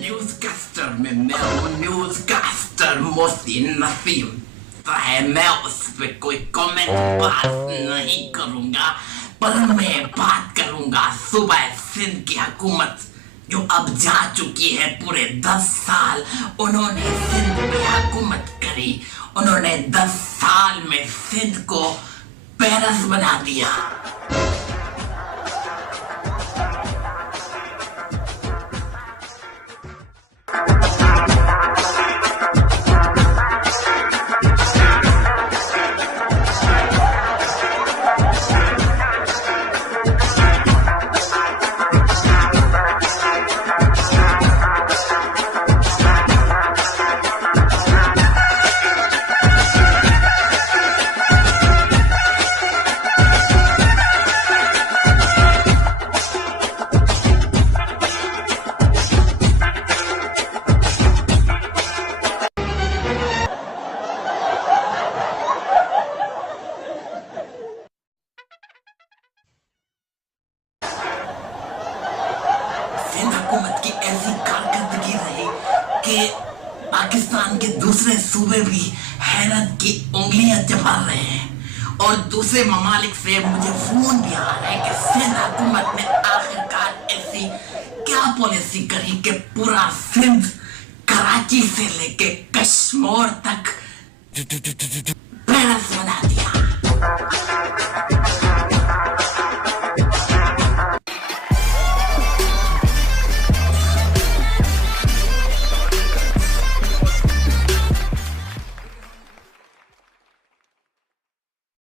न्यूज़कास्टर में मैं हूँ न्यूज़कास्टर मोहसिन नसीम। तो है मैं उस पे कोई कमेंट पास नहीं करूंगा, पर मैं बात करूंगा सूबा सिंध की हुकूमत जो अब जा चुकी है। पूरे 10 साल उन्होंने सिंध पे हुकूमत करी। उन्होंने 10 साल में सिंध को पेरिस बना दिया। सिंध हुकूमत की ऐसी कारकर्दगी रही कि पाकिस्तान के दूसरे सूबे भी हैरत की उंगलियां चबा रहे हैं और दूसरे ममालिक से मुझे फोन भी आ रहे हैं कि सिंध हुकूमत ने आखिरकार ऐसी क्या पॉलिसी करी कि पूरा सिंध कराची से लेके कश्मीर तक